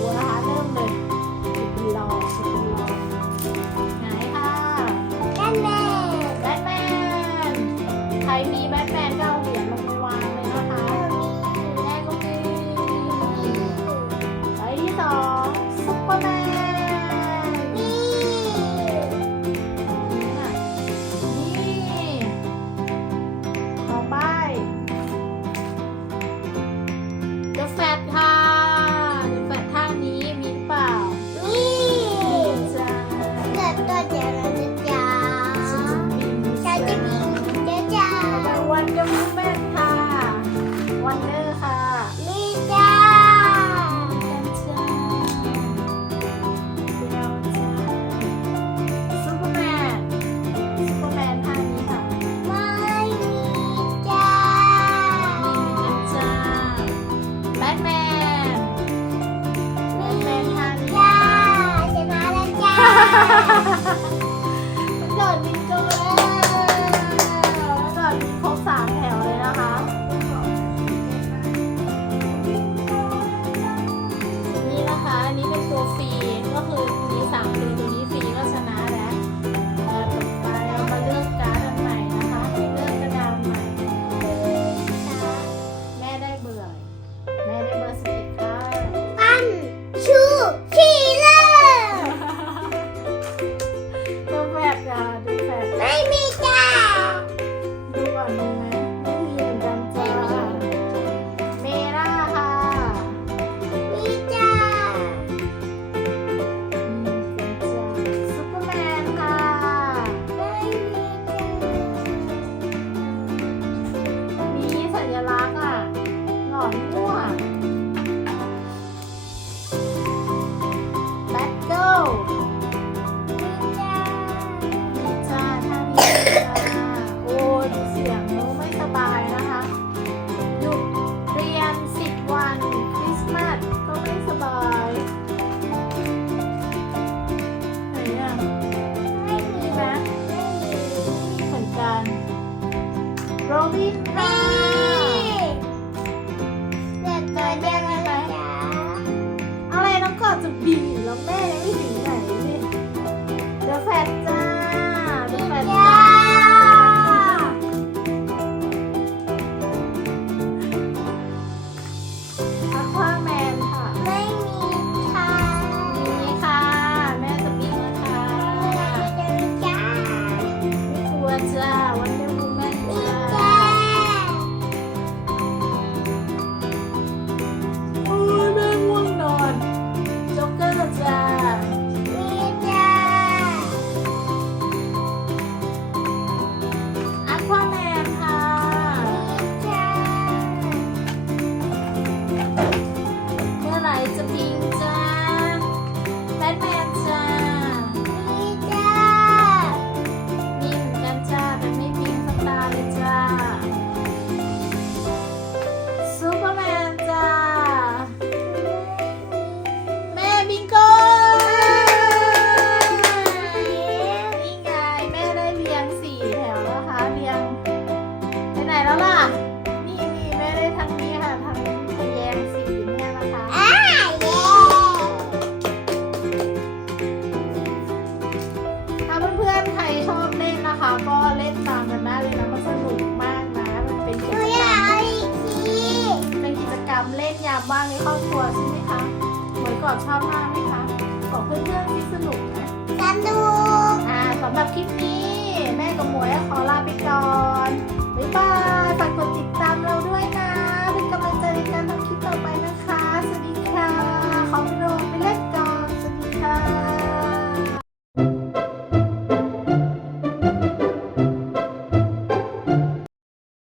우와. วันเดอร์ค่ะ นี่จ้าซูเปอร์แมนซูเปอร์แมนภาคนี้ค่ะ ไม่มีจ้า นี่จ้าแบทแมนม่จ้าชนะแล้วจ้าโดดบินโกแล้วมีครบสามแถว ¡Sí! อะไรน้องกอดจะบินแล้วแม่ยังไม่ถึงากบ้างในครอบครัวใช่ไหมคะ เหมือนกอดชอบมากไหมคะ บอกเพื่อนๆที่สนุกนะสนุกอ่าสำหรับคลิปนี้ แม่กับหมวยขอลาไปก่อน บ๊ายบาย